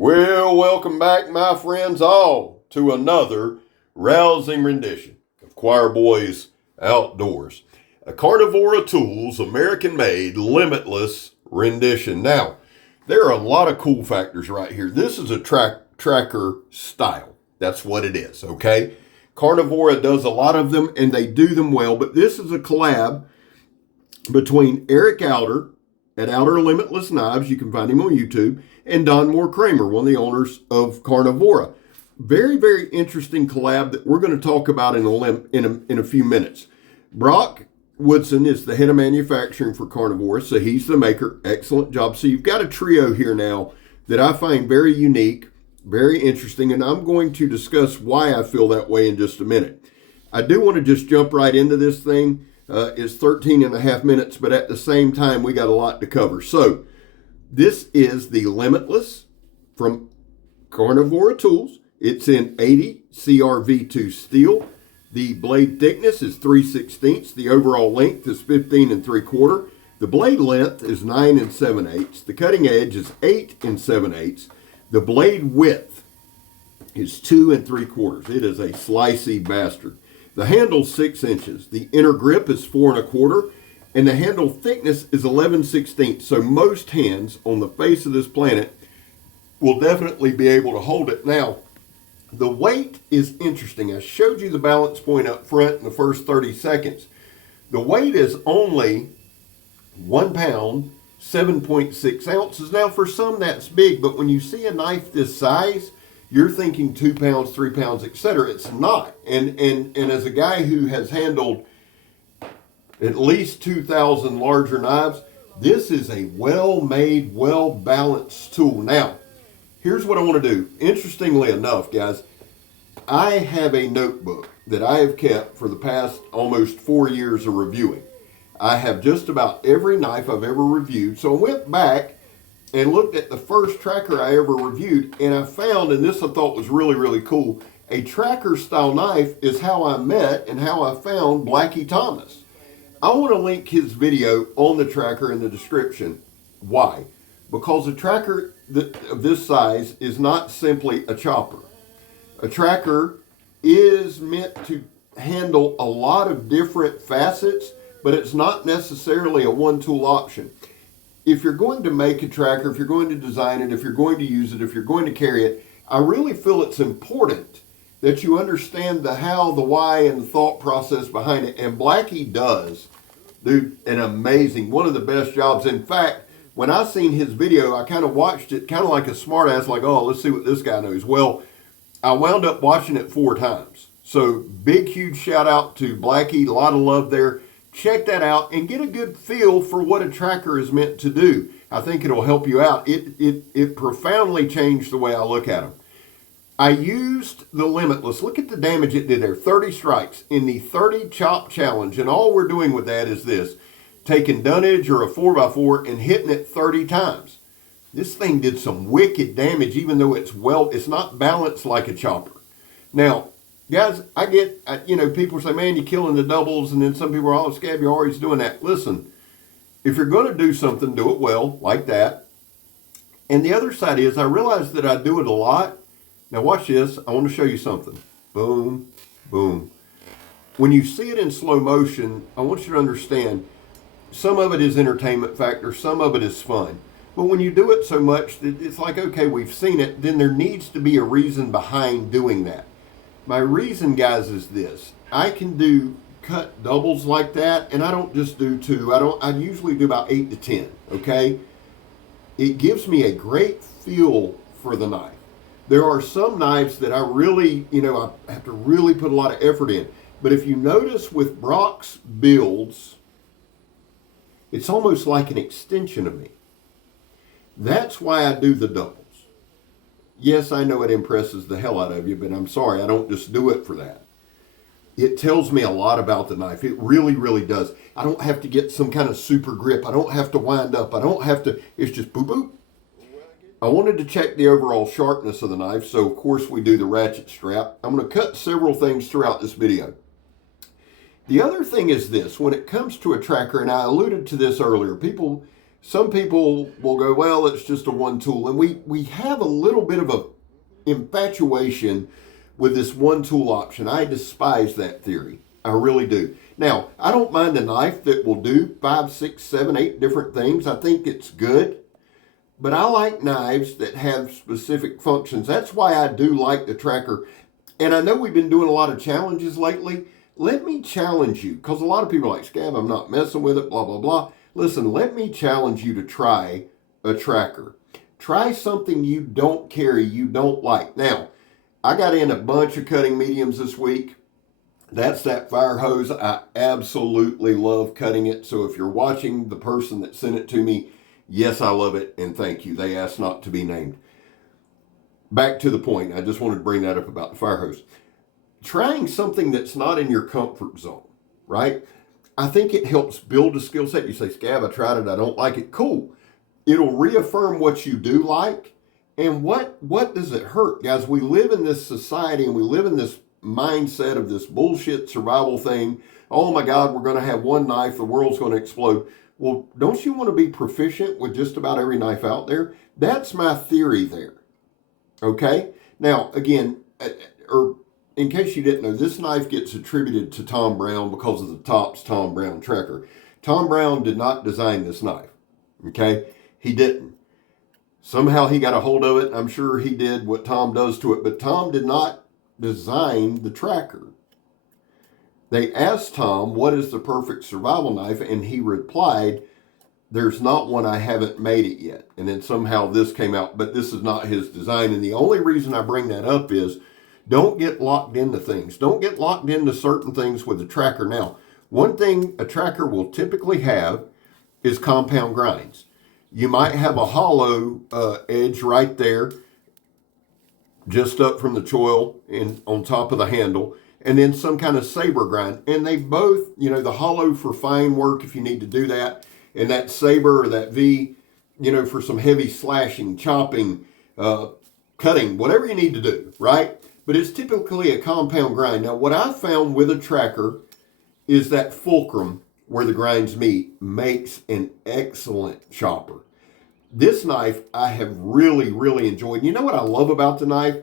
Well, welcome back, my friends, all to another rousing rendition of Choir Boys Outdoors. A Carnivora Tools American made Limitless rendition. Now, there are a lot of cool factors right here. This is a tracker style. That's what it is, okay? Carnivora does a lot of them and they do them well, but this is a collab between Eric Outer at Outer Limitless Knives. You can find him on YouTube. And Kramer, one of the owners of Carnivora. Very, very interesting collab that we're going to talk about in a few minutes. Brock Woodson is the head of manufacturing for Carnivora, so he's the maker. Excellent job. So you've got a trio here now that I find very unique, very interesting, and I'm going to discuss why I feel that way in just a minute. I do want to just jump right into this thing. It's 13 and a half minutes, but at the same time, we got a lot to cover. So this is the Limitless from Carnivora Tools. It's in 80 CRV2 steel. The blade thickness is 3/16. The overall length is 15 3/4. The blade length is 9 7/8. The cutting edge is 8 7/8. The blade width is 2 3/4. It is a slicey bastard. The handle's 6 inches. The inner grip is 4 1/4. And the handle thickness is 11/16. So most hands on the face of this planet will definitely be able to hold it. Now, the weight is interesting. I showed you the balance point up front in the first 30 seconds. The weight is only 1 pound, 7.6 ounces. Now, for some, that's big, but when you see a knife this size, you're thinking 2 pounds, 3 pounds, etc. It's not. And as a guy who has handled at least 2,000 larger knives, this is a well-made, well-balanced tool. Now, here's what I want to do. Interestingly enough, guys, I have a notebook that I have kept for the past almost 4 years of reviewing. I have just about every knife I've ever reviewed. So I went back and looked at the first tracker I ever reviewed, and I found, and this I thought was really, really cool, a tracker style knife is how I met and how I found Blackie Thomas. I want to link his video on the tracker in the description. Why? Because a tracker of this size is not simply a chopper. A tracker is meant to handle a lot of different facets, but it's not necessarily a one-tool option. If you're going to make a tracker, if you're going to design it, if you're going to use it, if you're going to carry it, I really feel it's important that you understand the how, the why, and the thought process behind it. And Blackie does do an amazing, one of the best jobs. In fact, when I seen his video, I kind of watched it kind of like a smart ass, like, oh, let's see what this guy knows. Well, I wound up watching it 4 times. So big, huge shout out to Blackie. A lot of love there. Check that out and get a good feel for what a tracker is meant to do. I think it'll help you out. It profoundly changed the way I look at them. I used the Limitless. Look at the damage it did there. 30 strikes in the 30 chop challenge. And all we're doing with that is this. Taking dunnage or a 4x4 and hitting it 30 times. This thing did some wicked damage, even though it's not balanced like a chopper. Now, guys, I get, people say, man, you're killing the doubles. And then some people are, oh, Scab, you're always doing that. Listen, if you're going to do something, do it well, like that. And the other side is, I realize that I do it a lot. Now watch this. I want to show you something. Boom, boom. When you see it in slow motion, I want you to understand some of it is entertainment factor, some of it is fun. But when you do it so much, it's like, okay, we've seen it, then there needs to be a reason behind doing that. My reason, guys, is this. I can do cut doubles like that, and I don't just do 2. I usually do about 8 to 10, okay? It gives me a great feel for the knife. There are some knives that I really, I have to really put a lot of effort in. But if you notice with Brock's builds, it's almost like an extension of me. That's why I do the doubles. Yes, I know it impresses the hell out of you, but I'm sorry, I don't just do it for that. It tells me a lot about the knife. It really, really does. I don't have to get some kind of super grip. I don't have to wind up. I don't have to, it's just boop, boop. I wanted to check the overall sharpness of the knife, so of course we do the ratchet strap. I'm going to cut several things throughout this video. The other thing is this, when it comes to a tracker, and I alluded to this earlier, people some people will go, well, it's just a one tool. And we have a little bit of a infatuation with this one tool option. I despise that theory. I really do. Now, I don't mind a knife that will do 5, 6, 7, 8 different things. I think it's good. But I like knives that have specific functions. That's why I do like the tracker. And I know we've been doing a lot of challenges lately. Let me challenge you, because a lot of people are like, Scab, I'm not messing with it, blah, blah, blah. Listen, let me challenge you to try a tracker. Try something you don't carry, you don't like. Now, I got in a bunch of cutting mediums this week. That's that fire hose. I absolutely love cutting it. So if you're watching the person that sent it to me, yes, I love it, and thank you. They asked not to be named. Back to the point. I just wanted to bring that up about the fire hose. Trying something that's not in your comfort zone, right? I think it helps build a skill set. You say, Scab, I tried it, I don't like it. Cool. It'll reaffirm what you do like. And what does it hurt? Guys, we live in this society and we live in this mindset of this bullshit survival thing. Oh my God, we're going to have one knife, the world's going to explode. Well, don't you want to be proficient with just about every knife out there? That's my theory there. Okay? Now, again, or in case you didn't know, this knife gets attributed to Tom Brown because of the Tops Tom Brown tracker. Tom Brown did not design this knife. Okay? He didn't. Somehow he got a hold of it. I'm sure he did what Tom does to it, but Tom did not design the tracker. They asked Tom, what is the perfect survival knife? And he replied, there's not one, I haven't made it yet. And then somehow this came out, but this is not his design. And the only reason I bring that up is don't get locked into things. Don't get locked into certain things with a tracker. Now, one thing a tracker will typically have is compound grinds. You might have a hollow edge right there, just up from the choil and on top of the handle, and then some kind of saber grind. And they both, the hollow for fine work if you need to do that, and that saber or that V, for some heavy slashing, chopping, cutting, whatever you need to do, right? But it's typically a compound grind. Now, what I found with a tracker is that fulcrum where the grinds meet makes an excellent chopper. This knife I have really, really enjoyed. You know what I love about the knife?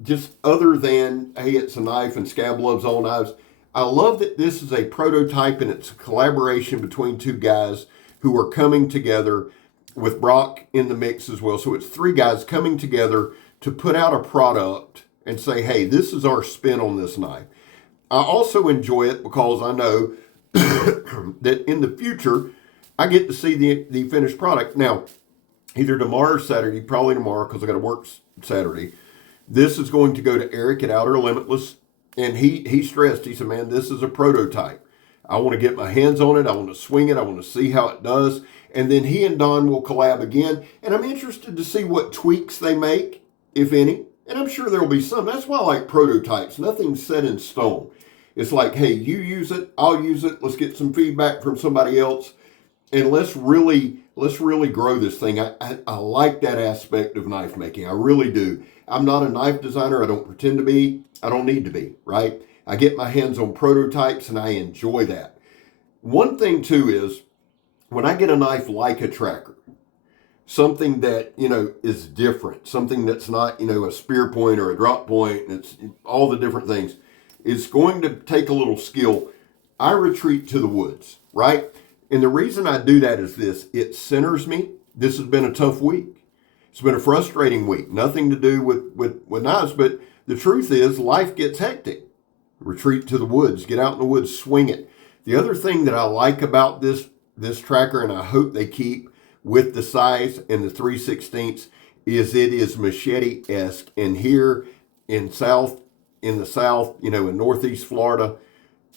Just other than, hey, it's a knife and Scab loves all knives. I love that this is a prototype and it's a collaboration between two guys who are coming together with Brock in the mix as well. So it's 3 guys coming together to put out a product and say, hey, this is our spin on this knife. I also enjoy it because I know that in the future, I get to see the finished product. Now, either tomorrow or Saturday, probably tomorrow because I got to work Saturday, this is going to go to Eric at Outer Limitless. And he stressed, he said, man, this is a prototype. I want to get my hands on it. I want to swing it. I want to see how it does. And then he and Don will collab again. And I'm interested to see what tweaks they make, if any. And I'm sure there will be some. That's why I like prototypes. Nothing's set in stone. It's like, hey, you use it, I'll use it. Let's get some feedback from somebody else. And let's really grow this thing. I like that aspect of knife making. I really do. I'm not a knife designer. I don't pretend to be. I don't need to be, right? I get my hands on prototypes and I enjoy that. One thing too is when I get a knife like a tracker, something that, is different, something that's not, a spear point or a drop point, and it's all the different things, it's going to take a little skill. I retreat to the woods, right? And the reason I do that is this, it centers me. This has been a tough week. It's been a frustrating week. Nothing to do with knives, but the truth is life gets hectic. Retreat to the woods, get out in the woods, swing it. The other thing that I like about this tracker, and I hope they keep with the size and the 3/16, is it is machete-esque. And here in the South, in Northeast Florida,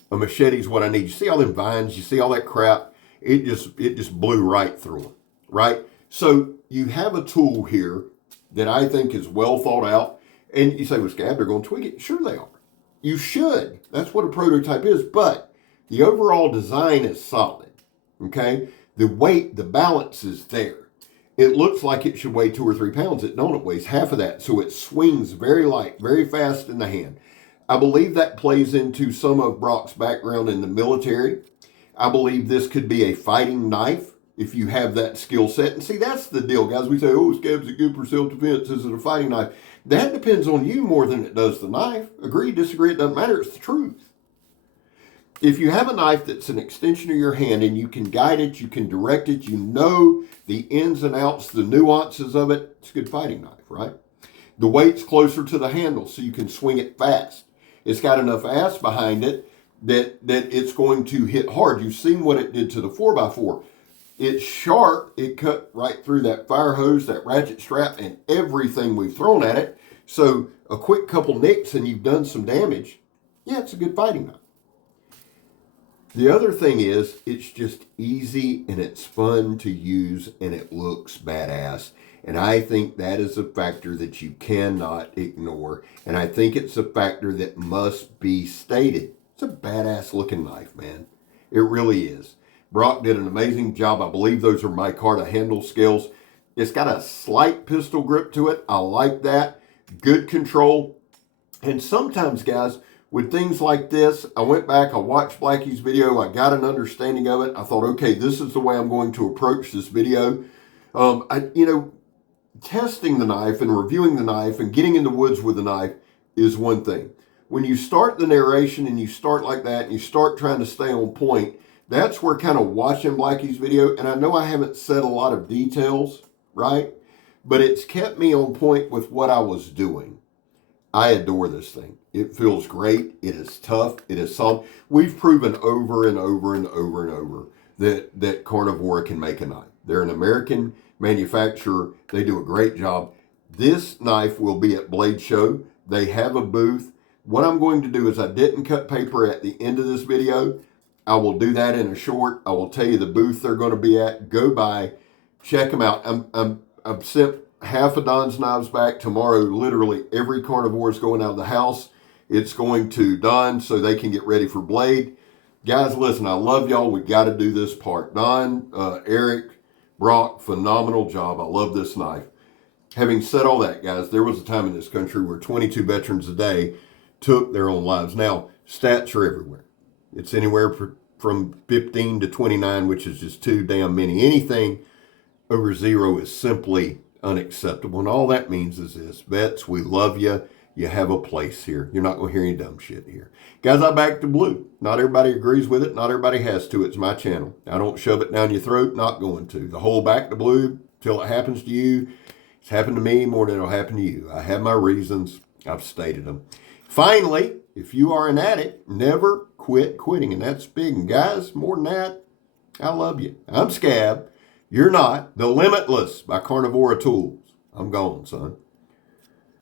a machete is what I need. You see all them vines, you see all that crap, it just blew right through them, right? So you have a tool here that I think is well thought out. And you say, well, Scab, they're going to tweak it. Sure they are. You should. That's what a prototype is. But the overall design is solid, okay? The weight, the balance is there. It looks like it should weigh 2 or 3 pounds. It don't. It weighs half of that. So it swings very light, very fast in the hand. I believe that plays into some of Brock's background in the military. I believe this could be a fighting knife if you have that skill set. And see, that's the deal, guys. We say, oh, scab's a good for self-defense. Is it a fighting knife? That depends on you more than it does the knife. Agree, disagree, it doesn't matter. It's the truth. If you have a knife that's an extension of your hand and you can guide it, you can direct it, you know the ins and outs, the nuances of it, it's a good fighting knife, right? The weight's closer to the handle so you can swing it fast. It's got enough ass behind it that it's going to hit hard. You've seen what it did to the 4x4. It's sharp. It cut right through that fire hose, that ratchet strap, and everything we've thrown at it. So a quick couple nicks and you've done some damage. Yeah, it's a good fighting knife. The other thing is, it's just easy and it's fun to use and it looks badass. And I think that is a factor that you cannot ignore. And I think it's a factor that must be stated. It's a badass looking knife, man. It really is. Brock did an amazing job. I believe those are micarta handle scales. It's got a slight pistol grip to it. I like that. Good control. And sometimes, guys, with things like this, I went back, I watched Blackie's video, I got an understanding of it. I thought, okay, this is the way I'm going to approach this video. Testing the knife and reviewing the knife and getting in the woods with the knife is one thing. When you start the narration and you start like that and you start trying to stay on point, that's where kind of watching Blackie's video, and I know I haven't said a lot of details, right? But it's kept me on point with what I was doing. I adore this thing. It feels great. It is tough. It is solid. We've proven over and over and over and over that Carnivora can make a knife. They're an American manufacturer. They do a great job. This knife will be at Blade Show. They have a booth. What I'm going to do is I didn't cut paper at the end of this video. I will do that in a short. I will tell you the booth they're going to be at. Go by, check them out. I've sent half of Don's knives back tomorrow. Literally every carnivore is going out of the house. It's going to Don so they can get ready for Blade. Guys, listen, I love y'all. We got to do this part. Don, Eric, Brock, phenomenal job. I love this knife. Having said all that, guys, there was a time in this country where 22 veterans a day took their own lives. Now, stats are everywhere. It's anywhere from 15 to 29, which is just too damn many. Anything over 0 is simply unacceptable. And all that means is this: vets, we love you. You have a place here. You're not going to hear any dumb shit here. Guys, I back to blue. Not everybody agrees with it. Not everybody has to. It's my channel. I don't shove it down your throat. Not going to. The whole back to blue till it happens to you. It's happened to me more than it'll happen to you. I have my reasons. I've stated them. Finally, if you are an addict, never quit quitting. And that's big. And guys, more than that, I love you. I'm Scab. You're not. The Limitless by Carnivora Tools. I'm gone, son.